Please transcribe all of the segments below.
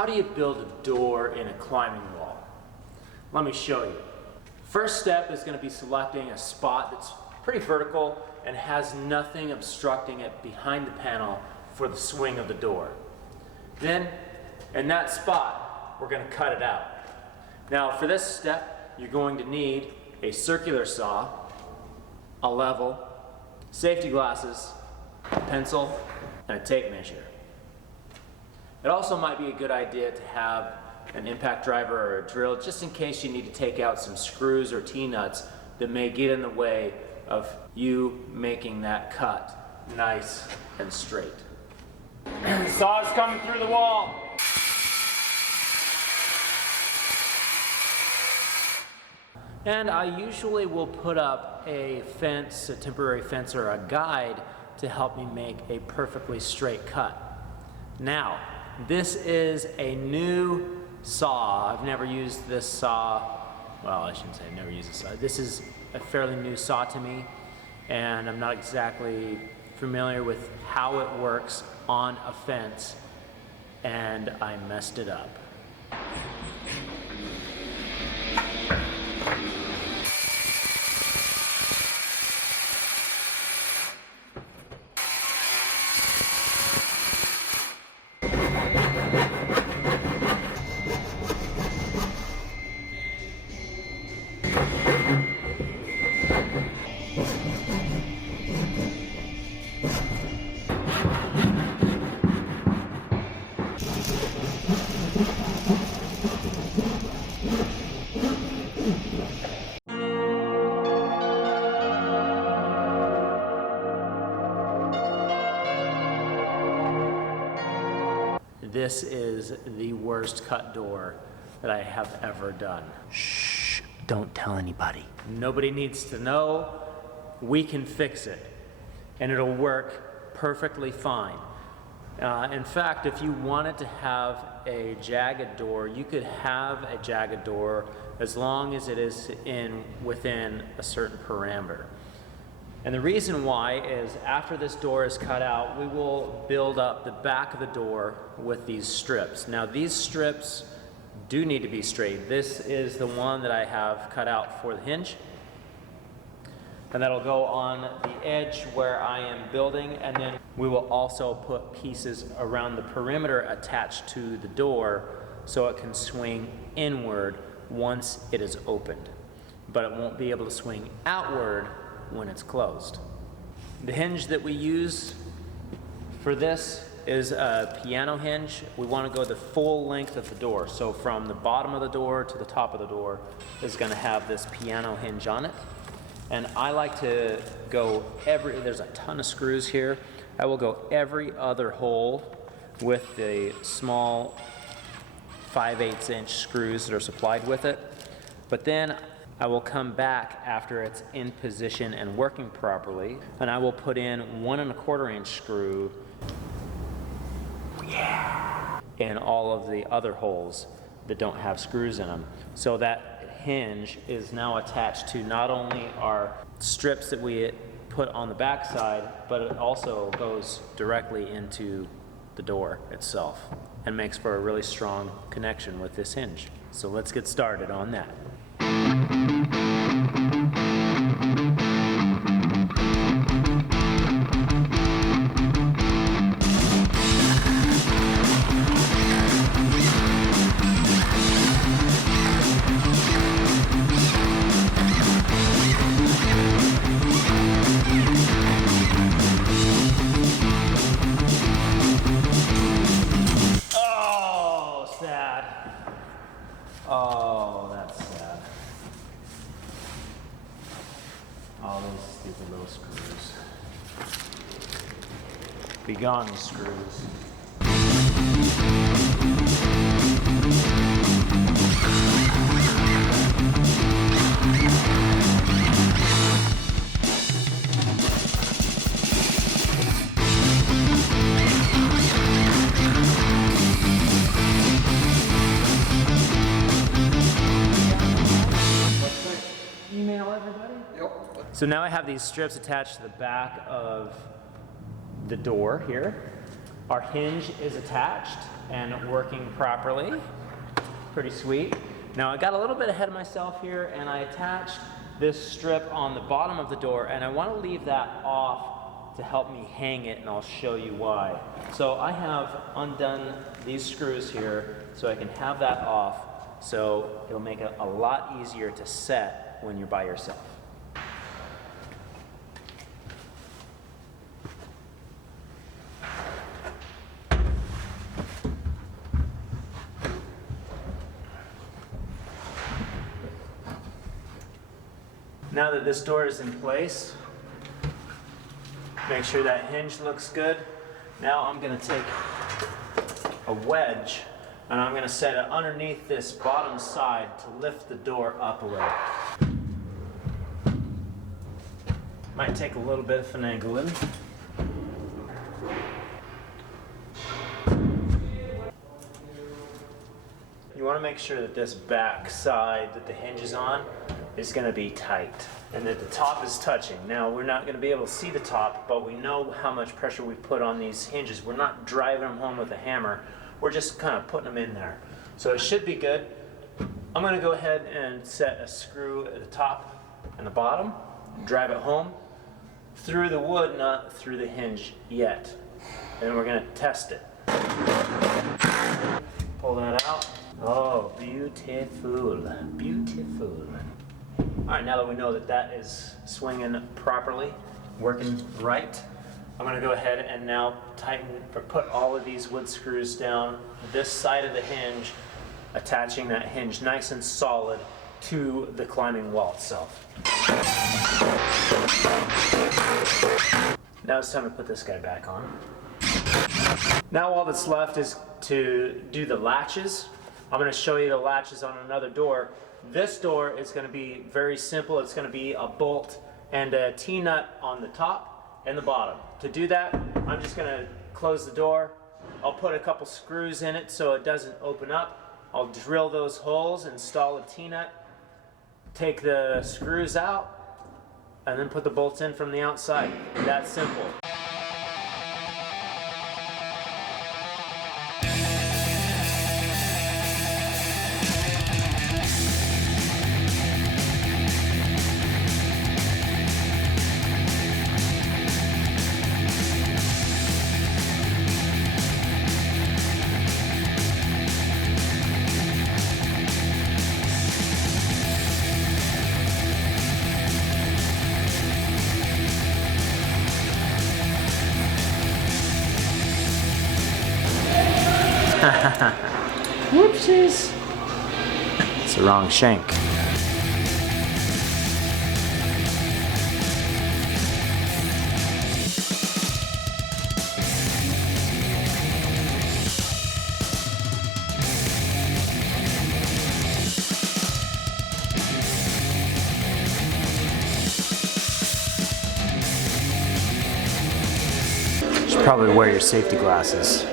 How do you build a door in a climbing wall? Let me show you. First step is going to be selecting a spot that's pretty vertical and has nothing obstructing it behind the panel for the swing of the door. Then, in that spot, we're going to cut it out. Now, for this step, you're going to need a circular saw, a level, safety glasses, a pencil, and a tape measure. It also might be a good idea to have an impact driver or a drill just in case you need to take out some screws or T-nuts that may get in the way of you making that cut nice and straight. Saw's coming through the wall. And I usually will put up a fence, a temporary fence or a guide to help me make a perfectly straight cut. Now, this is a new saw. I've never used this saw. Well, I shouldn't say I've never used this saw. This is a fairly new saw to me, and I'm not exactly familiar with how it works on a fence, and I messed it up. This is the worst cut door that I have ever done. Shh, don't tell anybody. Nobody needs to know. We can fix it, and it'll work perfectly fine. In fact, if you wanted to have a jagged door, you could have a jagged door as long as it is within a certain parameter. And the reason why is after this door is cut out, we will build up the back of the door with these strips. Now these strips do need to be straight. This is the one that I have cut out for the hinge. And that'll go on the edge where I am building, and then we will also put pieces around the perimeter attached to the door so it can swing inward once it is opened. But it won't be able to swing outward when it's closed. The hinge that we use for this is a piano hinge. We want to go the full length of the door. So from the bottom of the door to the top of the door is going to have this piano hinge on it. And I like to go there's a ton of screws here. I will go every other hole with the small 5/8 inch screws that are supplied with it. But then I will come back after it's in position and working properly, and I will put in 1 1/4 inch screw in all of the other holes that don't have screws in them. So that hinge is now attached to not only our strips that we put on the back side, but it also goes directly into the door itself and makes for a really strong connection with this hinge. So let's get started on that. Oh, sad. Oh, that's sad. All those stupid little screws. Be gone, screws. Email everybody? Yep. So now I have these strips attached to the back of the door here. Our hinge is attached, and working properly. Pretty sweet. Now I got a little bit ahead of myself here, and I attached this strip on the bottom of the door, and I want to leave that off to help me hang it, and I'll show you why. So I have undone these screws here so I can have that off, so it'll make it a lot easier to set when you're by yourself. Now that this door is in place, make sure that hinge looks good. Now I'm going to take a wedge and I'm going to set it underneath this bottom side to lift the door up a little. Might take a little bit of finagling. You want to make sure that this back side that the hinge is on is going to be tight and that the top is touching. Now we're not going to be able to see the top, but we know how much pressure we put on these hinges. We're not driving them home with a hammer. We're just kind of putting them in there. So it should be good. I'm going to go ahead and set a screw at the top and the bottom, drive it home through the wood, not through the hinge yet. And we're going to test it. Pull that out. Oh, beautiful, beautiful. All right, now that we know that that is swinging properly, working right, I'm gonna go ahead and now tighten or put all of these wood screws down this side of the hinge, attaching that hinge nice and solid to the climbing wall itself. Now it's time to put this guy back on. Now all that's left is to do the latches. I'm going to show you the latches on another door. This door is going to be very simple. It's going to be a bolt and a T-nut on the top and the bottom. To do that, I'm just going to close the door. I'll put a couple screws in it so it doesn't open up. I'll drill those holes, install a T-nut, take the screws out, and then put the bolts in from the outside. That simple. Whoopsies. It's the wrong shank. You should probably wear your safety glasses.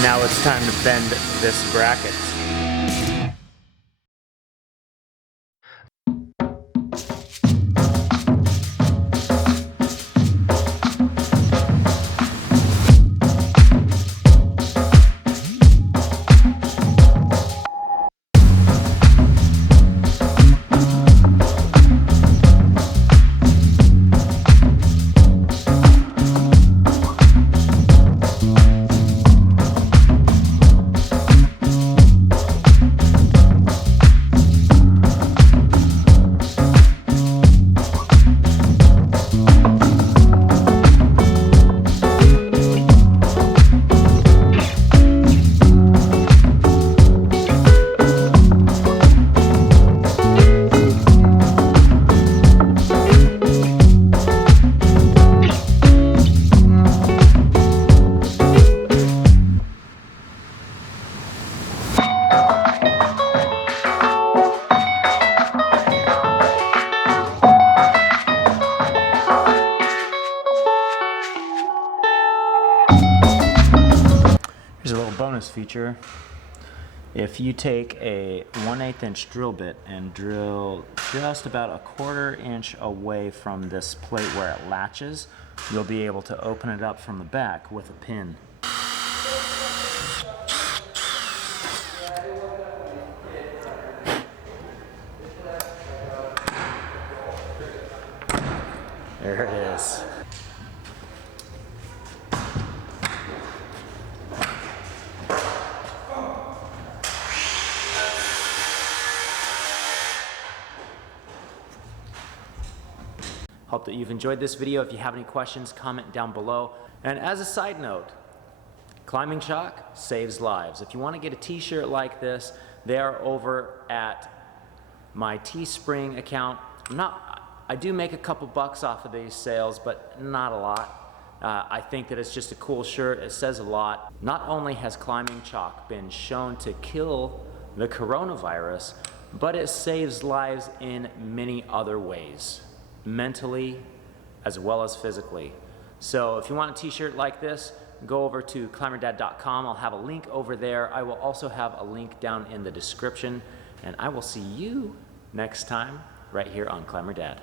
Now it's time to bend this bracket. feature. If you take a 1/8 inch drill bit and drill just about a 1/4 inch away from this plate where it latches, you'll be able to open it up from the back with a pin. There it is. Hope that you've enjoyed this video. If you have any questions, comment down below. And as a side note, climbing chalk saves lives. If you want to get a t-shirt like this, they are over at my Teespring account. I do make a couple bucks off of these sales, but not a lot. I think that it's just a cool shirt. It says a lot. Not only has climbing chalk been shown to kill the coronavirus, but it saves lives in many other ways, mentally as well as physically. So if you want a t-shirt like this, go over to climberdad.com. I'll have a link over there. I will also have a link down in the description, and I will see you next time right here on Climber Dad.